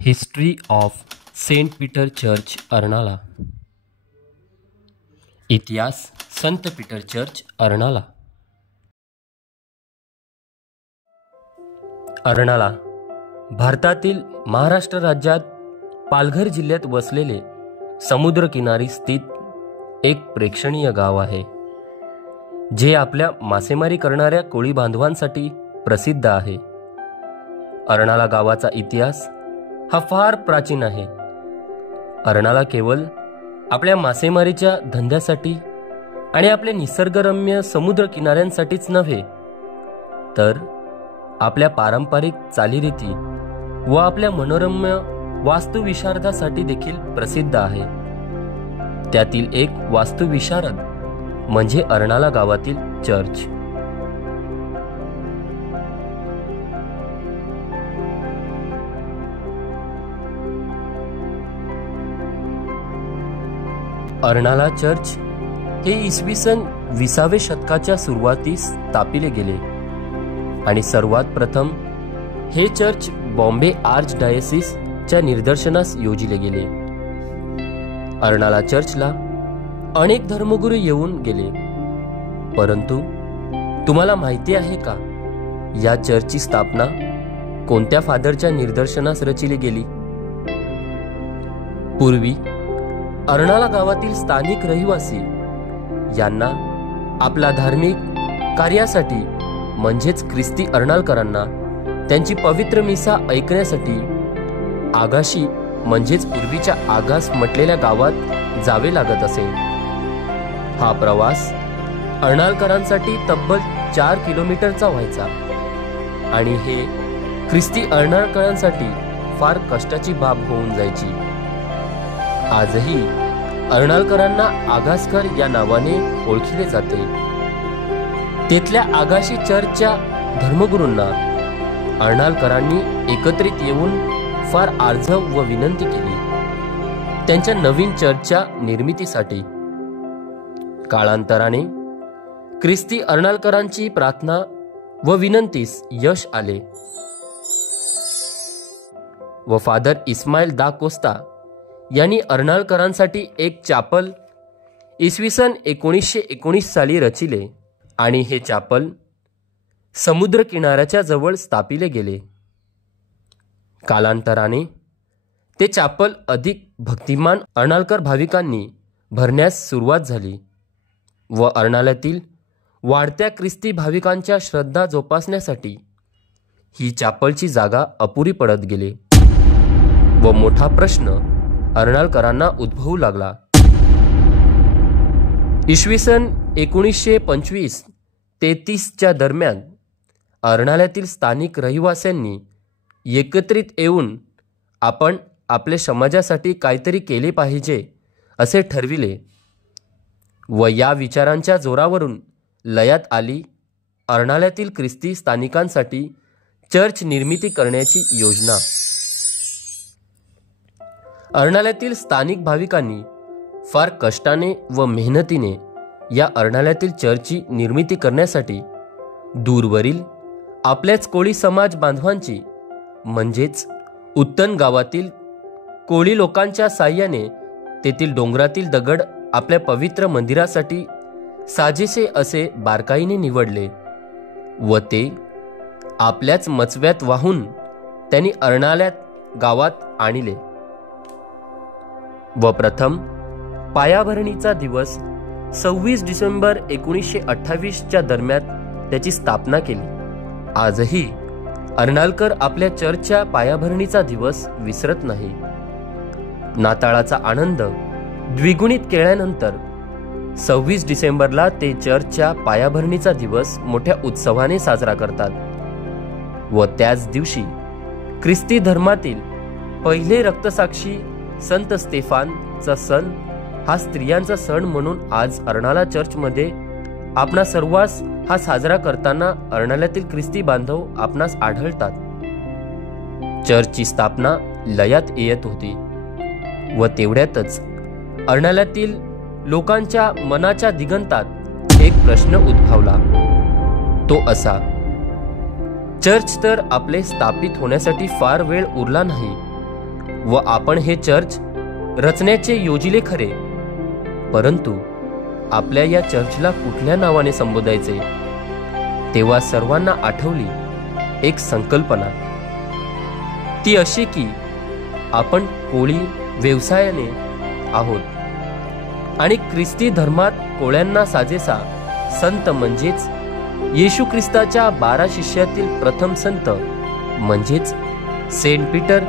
History of Saint Peter Church Arnala. इतिहास संत Peter Church Arnala. Arnala भारतातील महाराष्ट्र राज्यात पालघर जिल्ह्यात वसलेले समुद्रकिनारी स्थित एक प्रेक्षणीय गाव आहे, जे आपल्या मासेमारी करणाऱ्या कोळी बांधवांसाठी प्रसिद्ध आहे। अर्नाला गावाचा इतिहास हा फार प्राचीन आहे। अर्नाला केवळ आपल्या मासेमारीच्या धंद्यासाठी आणि आपल्या निसर्गरम्य समुद्र किनाऱ्यांसाठीच नव्हे, तर आपल्या पारंपरिक चालीरीती व आपल्या मनोरम्य वास्तुविशारदासाठी देखील प्रसिद्ध आहे। त्यातील एक वास्तुविशारद म्हणजे अर्नाला गावातील चर्च। अर्नाला चर्च हे इसवी सन 20व्या शतकाच्या सुरुवातीस स्थापिले गेले आणि सर्वात प्रथम हे चर्च बॉम्बे आर्च डायसिस च्या निदर्शनास योजिले गेले। अर्नाला चर्चला अनेक धर्मगुरू येऊन गेले, परंतु तुम्हाला माहिती आहे का, या चर्चची स्थापना कोणत्या फादरच्या निदर्शनास रचिली गेली? पूर्वी अर्नाला गावातील स्थानिक रहिवासी यांना आपला धार्मिक कार्यासाठी म्हणजेच ख्रिस्ती अर्नालकरांना त्यांची पवित्र मिसा ऐकण्यासाठी आगाशी म्हणजेच पूर्वीच्या आगास म्हटलेल्या गावात जावे लागत असे। हा प्रवास अर्नालकरांसाठी तब्बल 4 किलोमीटरचा व्हायचा आणि हे ख्रिस्ती अर्नालकरांसाठी फार कष्टाची बाब होऊन जायची। आजही अर्नालकरांना आगासकर या नावाने ओळखले जाते। तेथल्या आगाशी चर्चच्या धर्मगुरूंना अर्नालकरांनी एकत्रित येऊन फार आर्जव व विनंती केली त्यांच्या नवीन चर्चच्या निर्मितीसाठी। काळांतराने ख्रिस्ती अर्नालकरांची प्रार्थना व विनंतीस यश आले व फादर इस्माईल दा कोस्ता यांनी अर्नालकरांसाठी एक चॅपल इसवी सन 1919 साली रचिले आणि हे चॅपल समुद्र किनाऱ्याच्या जवळ स्थापिले गेले। कालांतराने ते चॅपल अधिक भक्तिमान अर्नालकर भाविकांनी भरण्यास सुरुवात झाली व अर्नाल्यातील वाढत्या ख्रिस्ती भाविकांच्या श्रद्धा जोपासण्यासाठी ही चॅपलची जागा अपुरी पडत गेली व मोठा प्रश्न अर्नालकरांना उद्भवू लागला। इसवी सन 1925-33 च्या दरम्यान अर्नाल्यातील स्थानिक रहिवाशांनी एकत्रित येऊन आपण आपल्या समाजासाठी काहीतरी केले पाहिजे असे ठरविले व या विचारांच्या जोरावरून लयात आली अर्नाल्यातील ख्रिस्ती स्थानिकांसाठी चर्च निर्मिती करण्याची योजना। अर्नाल्यातील स्थानिक भाविकांनी फार कष्टाने व मेहनतीने या अर्नाल्यातील चर्चची निर्मिती करण्यासाठी दूरवरील आपल्याच कोळी समाज बांधवांची म्हणजेच उत्तन गावातील कोळी लोकांच्या साह्याने तेथील डोंगरातील दगड आपल्या पवित्र मंदिरासाठी साजेसे असे बारकाईने निवडले व ते आपल्याच मचव्यात वाहून त्यांनी अर्नाल्यात गावात आणले व प्रथम पायाभरणीचा दिवस 26 डिसेंबर 1928 च्या दरम्यान त्याची स्थापना केली। आजही अर्नालकर आपल्या चर्चच्या पायाभरणीचा दिवस विसरत नाही। नाताळाचा आनंद द्विगुणित केल्यानंतर 26 डिसेंबरला ते चर्चच्या पायाभरणीचा दिवस मोठ्या उत्सवाने साजरा करतात व त्याच दिवशी ख्रिस्ती धर्मातील पहिले रक्तसाक्षी संत स्तेफानचा सण हा स्त्रियांचा सण म्हणून आज अर्नाला चर्चमध्ये आपणा सर्वांस हा साजरा करताना अर्नाल्यातील ख्रिस्ती बांधव आपणास आढळतात। चर्चची स्थापना लयात येत होती व तेवढ्यातच अर्नाल्यातील लोकांच्या मनाच्या दिगंतात एक प्रश्न उद्भवला। तो असा चर्च तर आपले स्थापित होण्यासाठी फार वेळ उरला नाही व आपण हे चर्च रचण्याचे योजिले खरे, परंतु आपल्या या चर्चला कुठल्या नावाने संबोधायचे तेव्हा सर्वांना आठवली एक संकल्पना, ती अशी की आपण कोळी व्यवसायाने आहोत आणि ख्रिस्ती धर्मात कोळ्यांना साजेसा संत म्हणजेच येशू ख्रिस्ताच्या 12 शिष्यातील प्रथम संत म्हणजेच सेंट पीटर,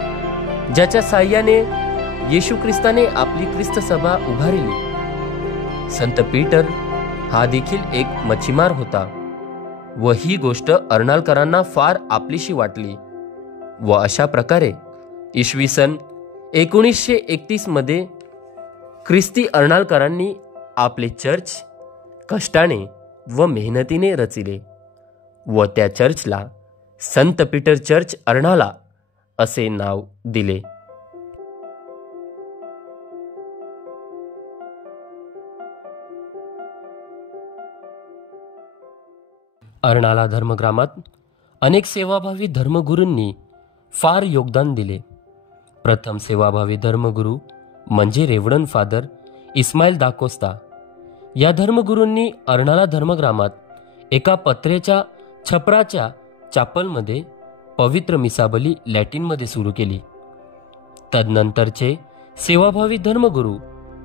ज्याच्या साह्याने येशू ख्रिस्ताने आपली ख्रिस्त सभा उभारली. संत पीटर हा देखील एक मच्छीमार होता व ही गोष्ट अर्नाळकरांना फार आपलीशी वाटली व अशा प्रकारे इसवी सन 1931 मध्ये ख्रिस्ती अर्नाळकरांनी आपले चर्च कष्टाने व मेहनतीने रचिले व त्या चर्चला संत पीटर चर्च अर्नाळा असे नाव दिले. अर्नाळा धर्मग्रामात अनेक सेवाभावी धर्मगुरूंनी फार योगदान दिले. प्रथम सेवाभावी धर्मगुरू म्हणजे रेव्हरंड फादर इस्माईल दा कोस्ता. या धर्मगुरूंनी अर्नाळा धर्मग्रामात एका पत्र्याच्या छपराच्या चॅपलमध्ये पवित्र मिसाबली लॅटिनमध्ये सुरू केली. तदनंतरचे सेवाभावी धर्मगुरू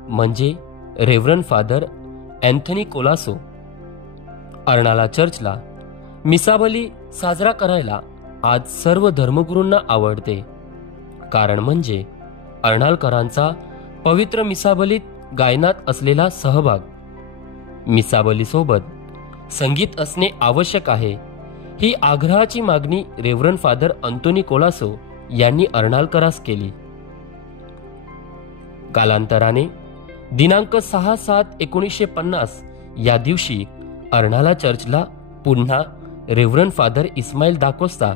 म्हणजे reverend father Anthony Colaco. Arnala चर्चला मिसाबली साजरा करायला आज सर्व धर्मगुरूंना आवडते, कारण म्हणजे अर्नाळकरांचा पवित्र मिसाबलीत गायनात असलेला सहभाग. मिसाबलीसोबत संगीत असणे आवश्यक आहे ही आग्रहाची मागणी रेव्हरंड फादर अंतोनी कोलासो यांनी अर्नाळकरास केली. कालांतराने दिनांक 6/7/1950 या दिवशी अर्नाळा चर्चला पुन्हा रेव्हरंड फादर इस्माईल दा कोस्ता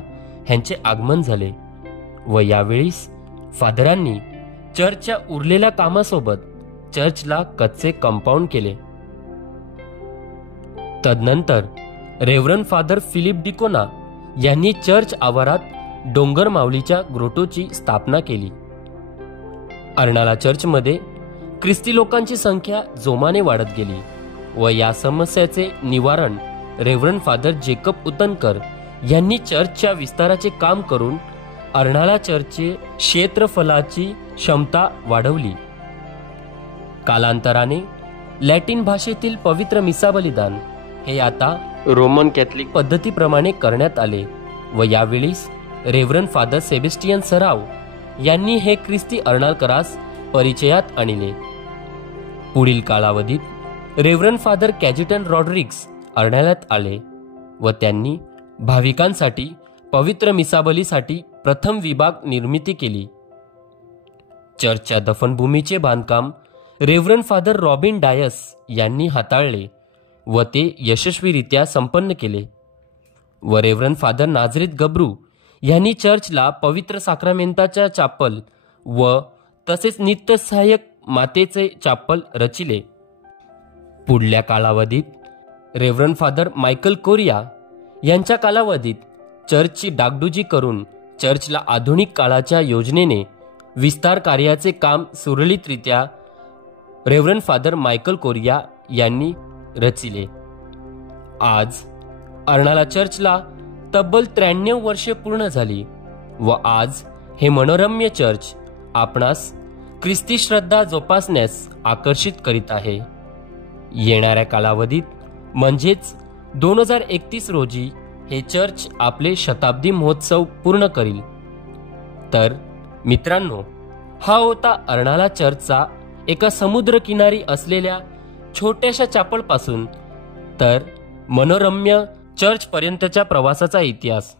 यांचे आगमन झाले व यावेळीस फादरांनी चर्चच्या उरलेल्या कामासोबत चर्चला कच्चे कंपाऊंड केले. तदनंतर रेव्हरंड फादर फिलिप डिकोना यांनी चर्च आवारात डोंगर माऊलीच्या ग्रोटोची स्थापना केली. अर्नाळा चर्चमध्ये ख्रिस्ती लोकांची संख्या जोमाने वाढत गेली व या समस्येचे निवारण रेव्हरंड फादर जेकब उतनकर यांनी चर्चच्या विस्ताराचे काम करून अर्नाळा चर्चचे क्षेत्रफळाची क्षमता वाढवली. कालांतराने लॅटिन भाषेतील पवित्र मिसा बलिदान हे आता रोमन कॅथलिक पद्धतीप्रमाणे करण्यात आले व यावेळीस रेव्हरंड फादर सेबेस्टियन सराव यांनी हे ख्रिस्ती अर्नाळकरास परिचयात आणले. पुढील कालावधीत रेव्हरंड फादर कॅजिटन रॉड्रिग्स अर्नाळ्यात आले व त्यांनी भाविकांसाठी पवित्र मिसाबलीसाठी प्रथम विभाग निर्मिती केली. चर्चच्या दफनभूमीचे बांधकाम रेव्हरंड फादर रॉबिन डायस यांनी हाताळले व ते यशस्वीरित्या संपन्न केले व रेव्हरंड फादर नाझरेथ गब्रू यांनी चर्चला पवित्र साक्रामेंताच्या चॅपल व तसेच नित्य सहाय्यक मातेचे चॅपल रचिले. पुढल्या कालावधीत रेव्हरंड फादर मायकल कोरिया यांच्या कालावधीत चर्चची डागडुजी करून चर्चला आधुनिक काळाच्या योजनेने विस्तार कार्याचे काम सुरळीतरित्या रेव्हरंड फादर मायकल कोरिया यांनी रचिले. आज अर्नाळा चर्चला तब्बल 93 वर्षे पूर्ण झाली व आज हे मनोरम्य चर्च आपणास ख्रिस्ती श्रद्धा जोपासण्यास आकर्षित करीत आहे. येणाऱ्या कालावधीत म्हणजेच 2031 रोजी हे चर्च आपले शताब्दी महोत्सव पूर्ण करील. तर मित्रांनो, हा होता अर्नाळा चर्चचा एका समुद्रकिनारी असलेल्या छोट्याशा चॅपलपासून तर मनोरम्य चर्च पर्यंतच्या प्रवासाचा इतिहास.